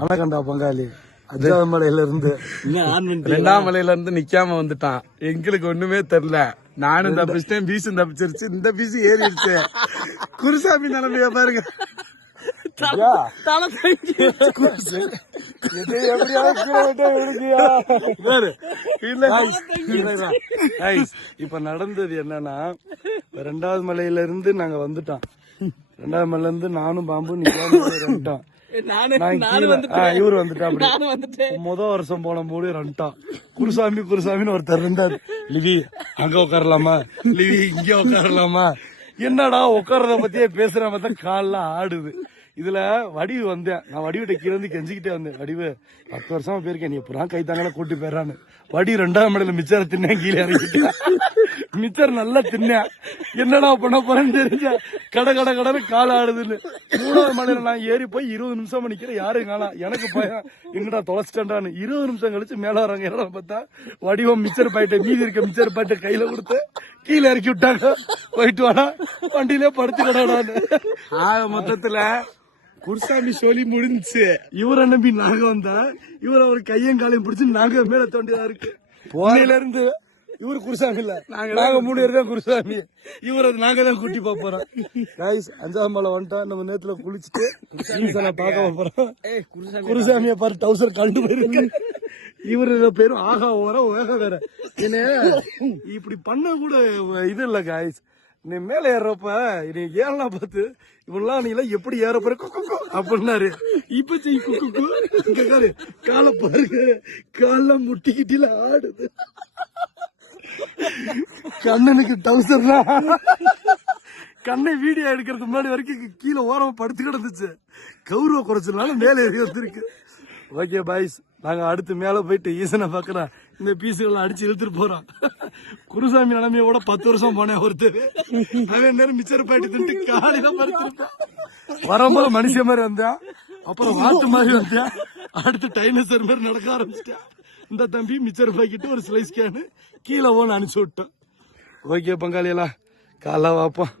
ஆனகண்டா பங்காளி அஞ்சாவது மலையில இருந்து 2ஆம் மலையில இருந்து நிக்காம வந்துட்டான். எங்களுக்கு ஒண்ணுமே தெரியல. நானும் தப்பிச்சிட்டேன், பீஸும் தப்பிச்சிருச்சு. இந்த பீஸ் ஏறிடுச்சு. குருசாமி நிலைமைய பாருங்க. இப்ப நடந்தது என்னன்னா, 2ஆவது மலையில இருந்து நாங்க வந்துட்டோம். 2ஆவது மலையில இருந்து நானும் பாம்பு நிக்காம இவரு வந்துட்டா. முதல் வருஷம் போன மூடு ரெண்டாம் குருசாமின்னு ஒருத்தர் இருந்தாரு. லிவி அங்க உட்காரலாமா, லிவி இங்க உட்காரலாமா, என்னடா உட்கார்றத பத்தியே பேசுற பார்த்தா கால்ல ஆடுது. இதுல வடிவு வந்தேன். நான் வடிவிட்ட கீழே வந்து கெஞ்சிக்கிட்டே வந்தேன். வடிவு 10 வருஷமா போயிருக்கேன், நீ எப்படா கை தாங்களா கூட்டி போயிடறான்னு. வடி 2ஆம் மலையில மிச்சரை தின்னேன், கீழே இறங்கிட்டேன். மிச்சர் நல்லா தின்னேன். என்னடா பண்ண போறேன்னு தெரிஞ்ச கடன்னு கால ஆடுதுன்னு. 3ஆவது மலையில நான் ஏறி போய் 20 நிமிஷம் நிக்கிறேன், யாரும் காணா. எனக்கு பயம், என்னடா தொலைச்சிட்டேன்டான்னு. 20 நிமிஷம் கழிச்சு மேல வராங்க. என்னடா பார்த்தா வடிவம் மிச்சர் பாயிட்ட, மீதி இருக்க மிச்சர் பாயிட்ட கையில கொடுத்து கீழே இறக்கி விட்டாங்க. போயிட்டு வாடா, வண்டியிலே படுத்துக்கடாடான்னு. ஆக மொத்தத்துல குருசாமி சொல்லி முடிஞ்சுச்சு. இவரை நம்பி நாங்க வந்தா, இவர் அவர் கையங்காலையும் பிடிச்சு நாங்க மேல தோண்டியதா இருக்கு. போனையில இருந்து இவரு குருசாமி இல்ல, நாங்க 3 பேர் தான் குருசாமி. இவரை நாங்க தான் கூட்டி போறோம். 5ஆம் மலை வந்துட்டா. நம்ம நேரத்துல குளிச்சுட்டு பார்க்க போறோம். குருசாமிய பாரு, டவுசர் கண்டு போயிருக்கு. இவரு பேரும் ஆகா வேக வேற. என்ன இப்படி பண்ண கூட இது இல்ல காய்ஸ். நீ மேல ஏறப்ப நீ ஏறலாம் பார்த்து இவெல்லாம் நீ எல்லாம் எப்படி ஏற போற அப்படின்னாரு. இப்ப செய்ய காலை பாருங்க, கால முட்டிக்கிட்டில ஆடுது. கண்ணனுக்கு டவுசர்லாம் கண்ணை வீடியோ எடுக்கிறதுக்கு முன்னாடி வரைக்கும் கீழே ஓரமா படுத்து கிடந்துச்சு. கௌரவ குறைச்சதுனால மேல ஏறி வந்துருக்கு. ஓகே பாய்ஸ், நாங்க அடுத்து மேல போயிட்டு ஈசனை பாக்குறோம். இந்த பீஸுகளை அடிச்சு இழுத்துட்டு போறோம். குருசாமி நிலைமையோட 10 வருஷம் போனேன். ஒருத்தர் அவன் நேரம் மிச்சர் பாயிட்டு தின்ட்டு காலையில படுத்திருப்பான். வரும்போது மனுஷ மாதிரி வந்தேன், அப்புறம் வாட்டு மாதிரி வந்தேன், அடுத்து டைனோசர் மாதிரி நடக்க ஆரம்பிச்சிட்டேன். இந்த தம்பி மிச்சர் பாக்கிட்டு ஒரு ஸ்லைஸ் கேனு கீழே ஓன்னு அனுப்பிச்சு விட்டோம். ஓகே பங்காளியெல்லாம் காலைல வாப்போம்.